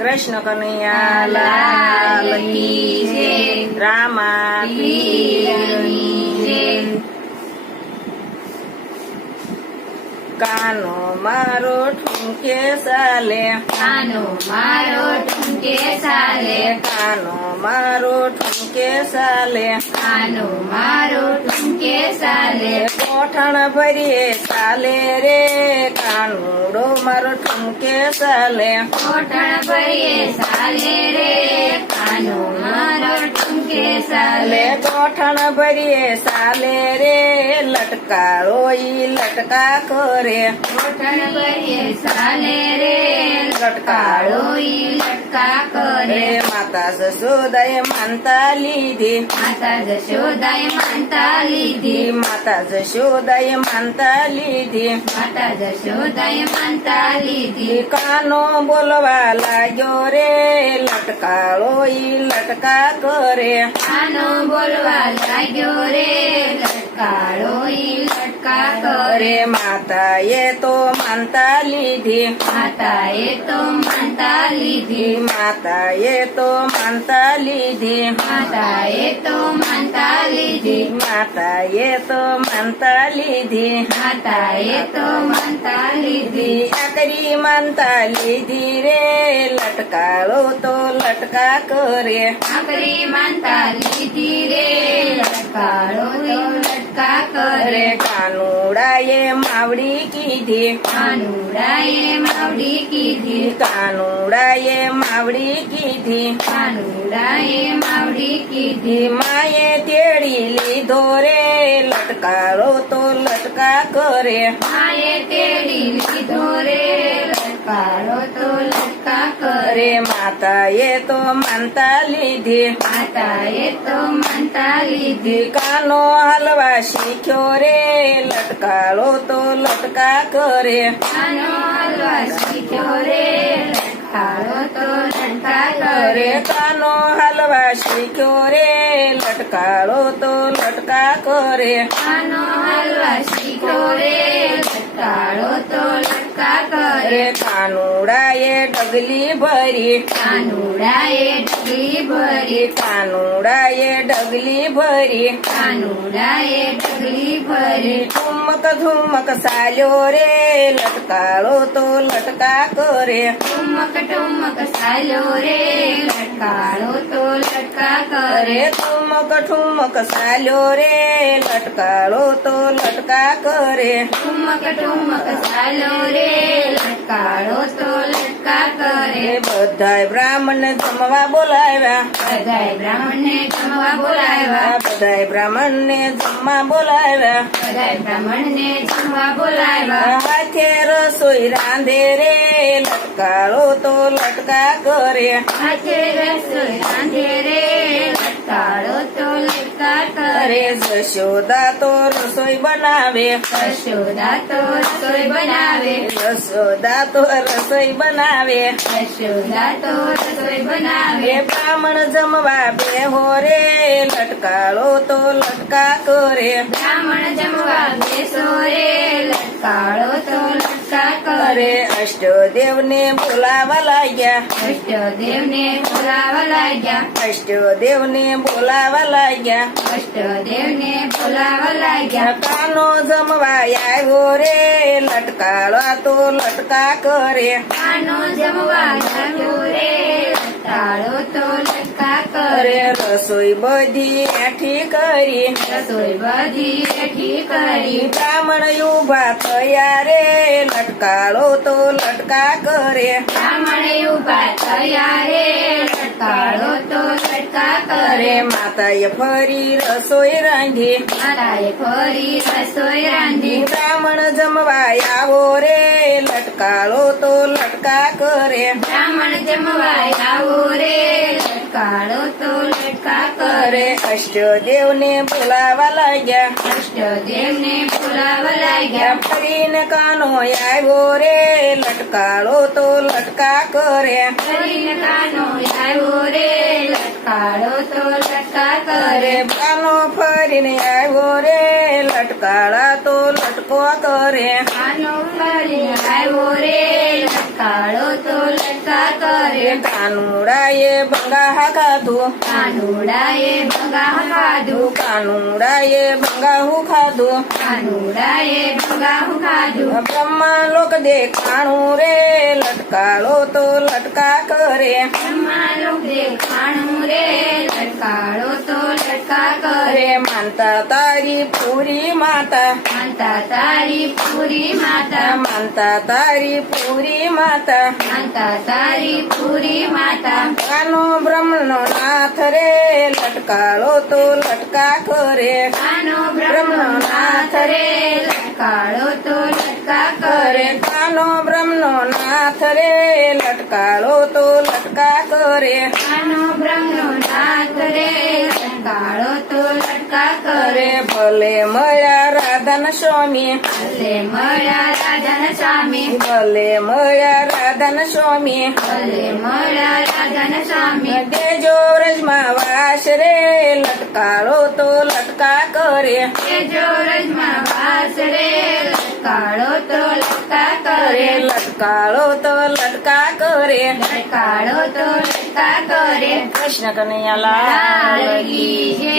કૃષ્ણ કનૈયા લાલ. રામા કાનો મારો ઠુંકે સાલે. કાનો મારો ઠુંકે સાલે. કાનો મારો ઠુંકે સાલે. કાનો મારો ઠુંકે ચાલે કોઠણ ભરીએ ચાલે રે, કાનુડો મારો ઠુમકે ચાલે. કોટણ ભરીએ ચાલે રે, કાનુ મારો ઠુમકે ચાલે લે કોઠણ ભરીએ ચાલે રે લટકાળો ઈ લટકા કરે. કોટણ ભરીએ ચાલે રે લટકાળો ઈ લટકા કરે. રે માતા જશોદાએ માનતા લીધી. માતા જશોદાએ માનતા લીધી. માતા જશોદાએ માનતા લીધી. માતા જશોદાએ માનતા લીધી. કાનો બોલવા લાગ્યો રે લટકાળો ઈ લટકા કરે. કાનો બોલવા લાગ્યો રે લટકાળો ઈ લટકા કરે માતાએ તો માનતા લીધી માતાએ તો માનતા લીધી માતાએ તો માનતા લીધી માતાએ તો માનતા લીધી માતાએ તો માનતા લીધી માતાએ તો માનતા લીધી આકરી માનતા લીધી રે લટકાળો તો લટકા કરે આકરી માનતા લીધી રે લટકાળો તો કરે કાનુડાએ માવડી કીધી. કાનુડાએ માવડી કીધી. કાનુડાએ માવડી કીધી. કાનુડાએ માવડી કીધી. માએ તેડી લીધો રે લટકારો તો લટકા કરે. માએ તેડી લીધો રે લટકારો તો લટકા કરે. માતાએ તો માનતા લીધી માતાએ તો માનતા લીધી કાનો હલવા શીખ્યો રે લટકાળો તો લટકા કરે કાનો હલવા શીખ્યો રે લટકાળો તો લટકા કરે રે કાનો હલવા શીખ્યો રે લટકાળો તો લટકા કરે કાનો હલવા શીખ્યો રે લટકાળો તો લટકા કરે રે કાનુડાએ ડગલી ભરી કાનુડાએ ડગલી ભરી કાનુડાએ ડગલી ભરી કાનુડાએ ડગલી ભરી સાલ્યો રે લટકાળો તો લટકા કરે. ઠુમક ઠુમક ચાલ્યો રે લટકાળો તો લટકા કરે. ઠુમક ઠુમક સાલ્યો રે લટકાળો તો લટકા કરે. ઠુમક ઠુમક ચાલ્યો રે લટકાળો તો લટકા કરે રે બધાય બ્રાહ્મણ જમવા બોલાવ્યા. બધાય બ્રાહ્મણને જમવા બોલાવ્યા. આ બધાય બ્રાહ્મણ ને જમવા બોલાવ્યા. બધાય બ્રાહ્મણને જમવા બોલાવ્યા. આ હાથે રસોઈ રાંધે રે લટકાળો તો લટકા કરે. હાથે રસોઈ રાંધે રે લટકાળો તો લટકા કરે. યશોદા તો રસોઈ બનાવે. યશોદા તો રસોઈ બનાવે. યશોદા તો રસોઈ બનાવે. યશોદા તો રસોઈ બનાવે. બ્રાહ્મણ જમવા બે હોરે લટકાળો તો લટકા કરે. બ્રાહ્મણ જમવા બે સોરે લટકાળો તો લટકા કરે અરે અષ્ટદેવ ને બોલાવા લાગ્યા અષ્ટદેવને બોલાવા લાગ્યા અષ્ટદેવ ને બોલાવા લાગ્યા અષ્ટદેવને બોલાવા લાગ્યા કાનો જમવા આવ્યો રે લટકાળા તો લટકા કરે. કાનો જમવા આવ્યો રે લટકાળો તો લટકા કરે. રસોઈ બધી એઠી કરી રસોઈ બધી એઠી કરી. બ્રાહ્મણ ઊભા થયા રે લટકાળો તો લટકા કરે. બ્રાહ્મણે ઊભા થયા રે લટકાળો તો લટકા કરે. માતાએ ફરી રસોઈ રાંધી. માતાએ ફરી રસોઈ રાંધી. બ્રાહ્મણ જમવા આવો રે લટકાળો તો લટકા કરે. બ્રાહ્મણ જમવા આવો રે લટકાળો તો અરે અષ્ટદેવને બોલાવા લાગ્યા. અષ્ટદેવને બોલાવા લાગ્યા. ફરીને કાનો આવ્યો રે લટકાળો તો લટકા કરે. ફરીને કાનો આવ્યો રે લટકાળો તો લટકા કરે. કાનો ફરીને આવ્યો રે લટકાળા તો લટકો કરે. કાનો ફરીને આવ્યો રે લટકાળો કરે કાનુડાએ બંગા ખાધું કાનુડાએ ભંગા ખાધું કાનુડાએ બંગાહું ખાધું કાનુડાએ ભંગા ખાધું બ્રહ્મા લોક દેખાણું રે લટકાળો તો લટકા કરે બ્રહ્માલોક દેખાણું રે લટકાળો તો લટકા કરે રે માનતા તારી પૂરી માતા માનતા તારી પૂરી માતા માનતા તારી પૂરી માતા માનતા તારી પૂરી માતા. કાનો બ્રહ્મનો નાથ રે લટકાળો તો લટકા કરે. કાનો બ્રહ્મનો નાથ રે લટકાળો તો લટકા કરે. કરે. કાનો બ્રહ્મનો નાથ રે લટકાળો તો લટકા કરે. કાનો બ્રહ્મનો નાથ રે લટકાળો તો લટકા કરે. ભલે મળ્યા રાધન સ્વામી. ભલે મળ્યા રાધન સ્વામી. ભલે મળ્યા રાધન સ્વામી. ભલે મળ્યા રાધન સ્વામી. દેજો વ્રજમાં વાસ રે લટકાળો તો લટકા કરે. એ જો રજમાં વાસ રે લટકાળો તો લટકા કરે કરે લટકાળો તો લટકા કરે લટકાળો તો લટકા કરે કૃષ્ણ કનૈયા લાલ લાલ કી જય